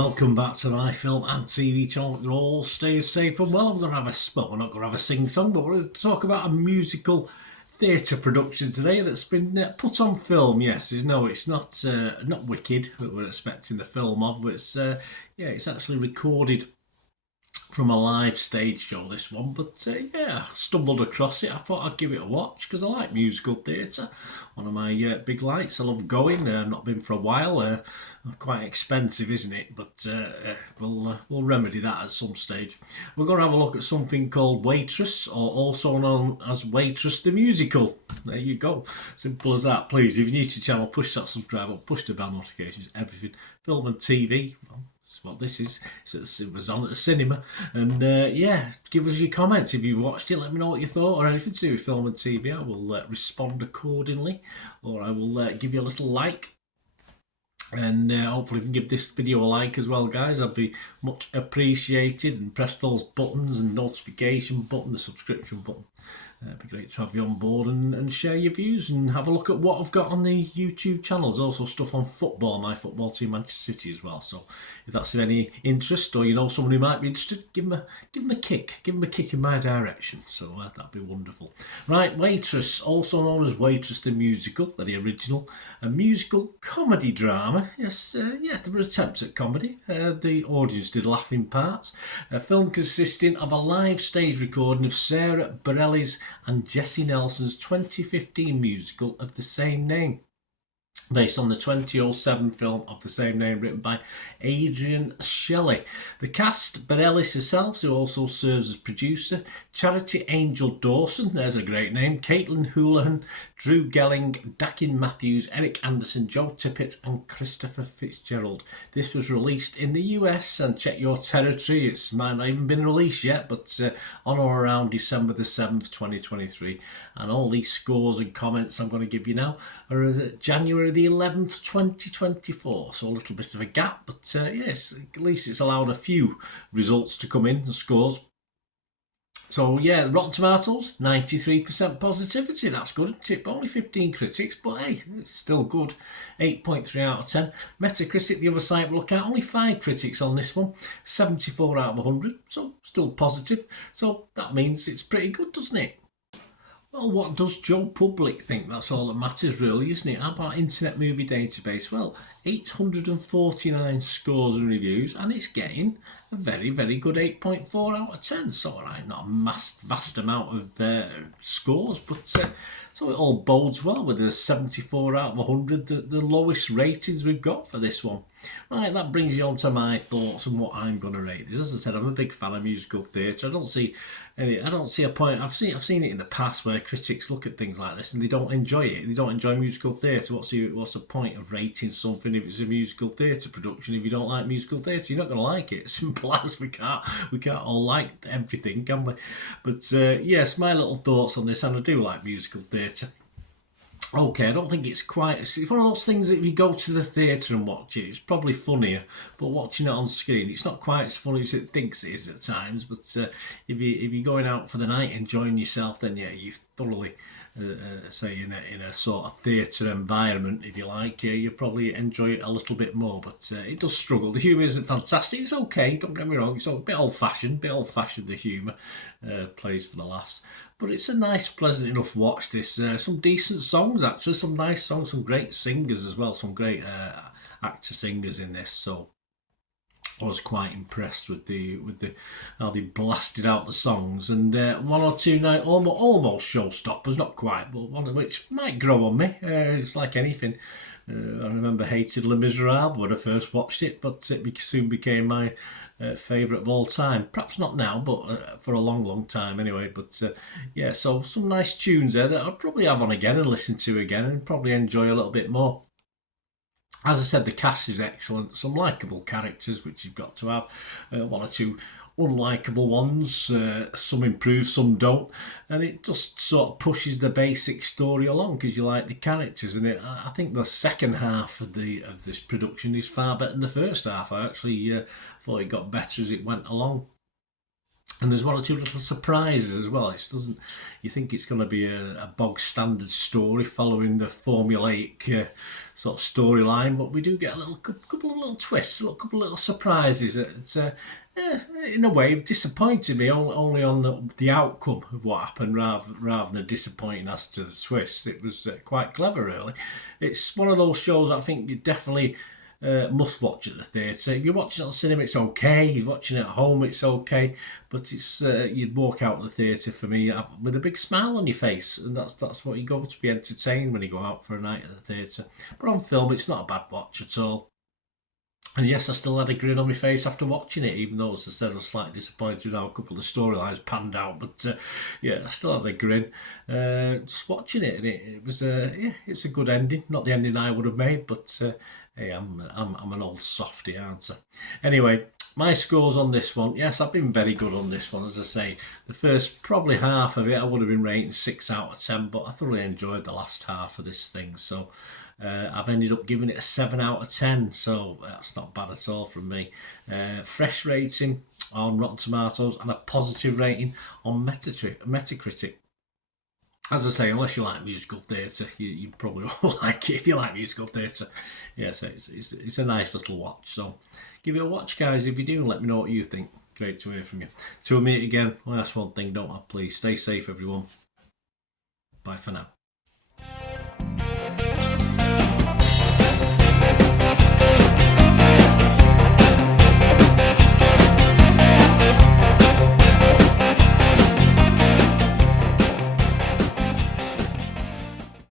welcome back to my film and TV channel. You're all stay safe and well. I'm going to have we're not going to have a sing-song, but we're going to talk about a musical theatre production today that's been put on film. Yes, no, it's not Wicked that we're expecting the film of, but it's actually recorded from a live stage show, this one. But I stumbled across it. I thought I'd give it a watch because I like musical theatre. One of my big likes. I love going. I've not been for a while. Quite expensive, isn't it? But we'll remedy that at some stage. We're going to have a look at something called Waitress, or also known as Waitress the Musical. There you go. Simple as that. Please, if you're new to the channel, push that subscribe up, push the bell notifications, everything. Film and TV. Well, that's what this is. It was on at the cinema. And give us your comments. If you watched it, let me know what you thought, or anything to do with film and TV. I will respond accordingly, or I will give you a little like. And hopefully you can give this video a like as well, guys. That'd be much appreciated. And press those buttons and notification button, the subscription button. It'd be great to have you on board and share your views and have a look at what I've got on the YouTube channel. There's also stuff on football, my football team, Manchester City, as well. So if that's of any interest, or you know someone who might be interested, give them a kick in my direction. So that'd be wonderful. Right, Waitress, also known as Waitress the Musical, very original, a musical comedy drama. Yes, there were attempts at comedy. The audience did laughing parts. A film consisting of a live stage recording of Sarah Bareilles and Jessie Nelson's 2015 musical of the same name, based on the 2007 film of the same name written by Adrian Shelley. The cast: Bareilles herself, who also serves as producer, Charity Angel Dawson, there's a great name, Caitlin Houlihan, Drew Gelling, Dakin Matthews, Eric Anderson, Joe Tippett and Christopher Fitzgerald. This was released in the US, and check your territory, it might not even been released yet, but on or around December the 7th 2023. And all these scores and comments I'm going to give you now are January the 11th 2024, so a little bit of a gap, but yes, at least it's allowed a few results to come in and scores. So yeah, Rotten Tomatoes, 93% positivity. That's good, isn't it? But only 15 critics, but hey, it's still good. 8.3 out of 10. Metacritic, the other site we'll look at, only 5 critics on this one. 74 out of 100, so still positive. So that means it's pretty good, doesn't it? Well, what does Joe Public think? That's all that matters, really, isn't it? How about Internet Movie Database? Well, 849 scores and reviews, and it's getting a very, very good 8.4 out of 10. So, all right, not a vast amount of scores, but so it all bodes well with the 74 out of 100, the lowest ratings we've got for this one. Right, that brings you on to my thoughts on what I'm going to rate this. As I said, I'm a big fan of musical theatre. I don't see a point. I've seen it in the past where critics look at things like this and they don't enjoy it. They don't enjoy musical theatre. What's the point of rating something if it's a musical theatre production? If you don't like musical theatre, you're not going to like it. Simple as. We can't all like everything, can we? But yes, my little thoughts on this, and I do like musical theatre. Okay, I don't think it's one of those things that if you go to the theatre and watch it, it's probably funnier, but watching it on screen, it's not quite as funny as it thinks it is at times. But if you're going out for the night, enjoying yourself, then yeah, you've thoroughly, say in a sort of theatre environment, if you like, you probably enjoy it a little bit more. But it does struggle. The humour isn't fantastic. It's okay, don't get me wrong. It's a bit old-fashioned, the humour plays for the laughs. But it's a nice, pleasant enough watch, this. Some decent songs, actually. Some nice songs, some great singers as well. Some great actor-singers in this. So I was quite impressed with how they blasted out the songs. And one or two almost showstoppers, not quite, but one of which might grow on me. It's like anything. I remember hated Les Miserables when I first watched it, but it soon became my favourite of all time. Perhaps not now, but for a long, long time anyway. But yeah, so some nice tunes there that I'll probably have on again and listen to again and probably enjoy a little bit more. As I said, the cast is excellent. Some likeable characters, which you've got to have. One or two unlikable ones. Some improve, some don't. And it just sort of pushes the basic story along because you like the characters. And I think the second half of this production is far better than the first half. I actually thought it got better as it went along. And there's one or two little surprises as well. It doesn't. You think it's going to be a bog standard story following the formulaic sort of storyline, but we do get a couple of little twists, couple of little surprises. It's in a way disappointed me only on the outcome of what happened rather than disappointing as to the twist. It was quite clever, really. It's one of those shows I think you definitely must watch at the theatre. If you're watching it on cinema, it's okay. If you're watching it at home, it's okay. But it's you'd walk out of the theatre for me with a big smile on your face, and that's what you go to be entertained when you go out for a night at the theatre. But on film, it's not a bad watch at all. And yes, I still had a grin on my face after watching it, even though, as I said, I was slightly disappointed with how a couple of the storylines panned out. But yeah, I still had a grin just watching it, and it was it's a good ending. Not the ending I would have made, but hey, I'm an old softy, aren't I? Anyway, my scores on this one. Yes, I've been very good on this one. As I say, the first probably half of it I would have been rating 6 out of 10, but I thoroughly enjoyed the last half of this thing. So I've ended up giving it a 7 out of 10, so that's not bad at all from me. Fresh rating on Rotten Tomatoes and a positive rating on Metacritic. As I say, unless you like musical theatre, you probably won't like it if you like musical theatre. Yes, it's a nice little watch. So give it a watch, guys. If you do, let me know what you think. Great to hear from you. Till we meet again, last one thing, don't have, please stay safe, everyone. Bye for now.